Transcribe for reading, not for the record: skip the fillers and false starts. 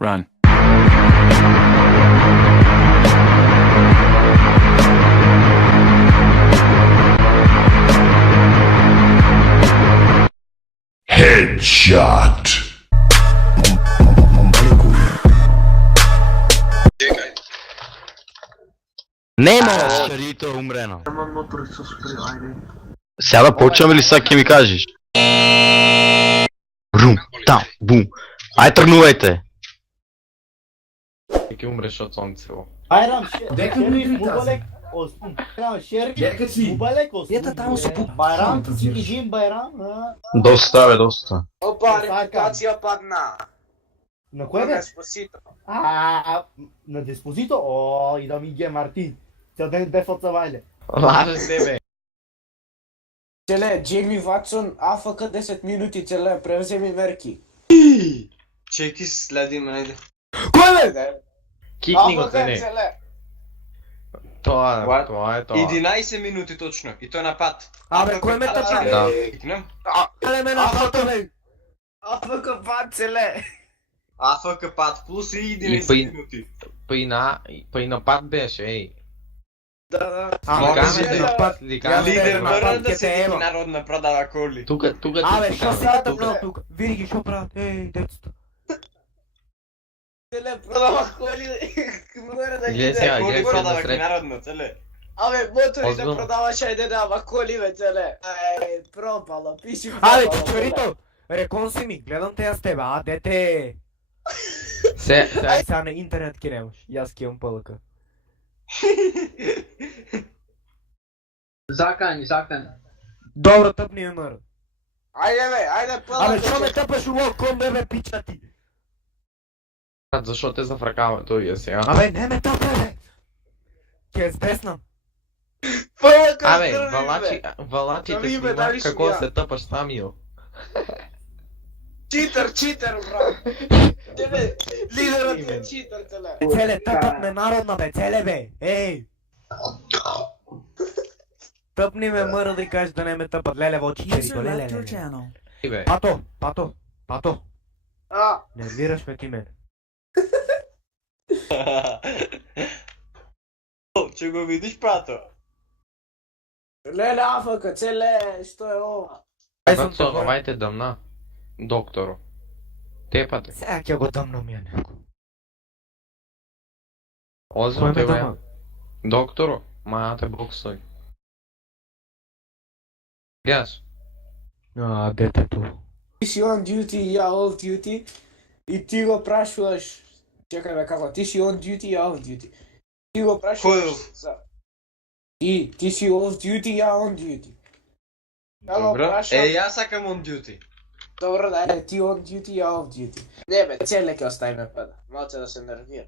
Run. Headshot. Nemo! Старito е умрено. Сега да почваме ли сега, ке ми кажеш? Рум, там, бум. Ай, тръгнувайте! Ке умреш от слънцево. Bayram Дека Şerif ми mübarek olsun. Bayram Şerif Дека си. mübarek olsun. Ето там се по- Bayram фантазираш. Sikiciyim bayram. Ha. Доста, бе, доста. Опа, репутация падна. На кое бе? Деспосито. На Деспозито? О, и да ми ги марти. Цял ден бе фацавайле. Лаже се, бе. Целе, Джейми Ватсон, АФК 10 минути, целе, превземи мерки. Чеки следи мене. Кой бе? Кикни го, АФК, не. целе. Това е. 11 минути точно, и той напад. Абе, кой ме тъпи, бе? Да. Кикнем. Але ме на фото, бе! АФК пад, целе. АФК пад, плюс и 11 пъй- минути. Па и напад беше, ей. Да. Ликаме да. да напад, ликаме Лидер да мърна напад. да ке се те ева. народна продава коли. Тук Абе, ти що кажа, сега тук. тъпнал тук? Винаги що правят? Ей, децата. Целе, продава коли. Мърна да Гледай сега, коли гледай сега продава насред. народно, целе. Абе, мотори да Озбилно. продаваш, айде да, ама коли, бе, целе. Ей, пропала, пиши Абе, пропала, чичорито! Рекон си ми, гледам те с тебе, а дете! Се, Ай, сега на интернет ки нямаш. И аз ки имам пълъка. Закани. Добро, тъпни ме мър. Айде, бе, айде, пълна. Абе, що ме тъпаш улов, бе, пича ти? защо те зафракава той е сега? Абе, не ме тъпе, бе! Ке е сбеснам. Пълна Абе, къстрани, бе. валачите Ами, бе, снимат дали какво шумя. се тъпаш самио. Читър, брат. Тебе, лидерът е читър, целе. Целе, тъпът ме народна, бе, целе, бе! Ей! Тъпни ме мъра да й кажеш да не ме тъпат. Леле, во чичерито, леле. Ей, бе. Пато! А, Нервираш ме ти мен. че го видиш, прато. Леле, афъка, целе, що е ова? Ай съм Какво тъпа. давайте дъмна? Докторо. Те пате. Сега ќе го дъмна ми е него. Озо Кой ме тебе. дъмна? Докторо, мајате боксой. Гледаш? А, детето. Ти си on duty и я off duty и ти го прашваш. Чекай бе, како? Ти си on duty и я off duty. Ти го прашваш. Кој? за- Ти си off duty и я on duty. Ja го Добро. прашам. Јас сакам on duty. Добро, да, ти on duty и я off duty. Не бе, целе ќе оставиме пада. Малце да се нервира.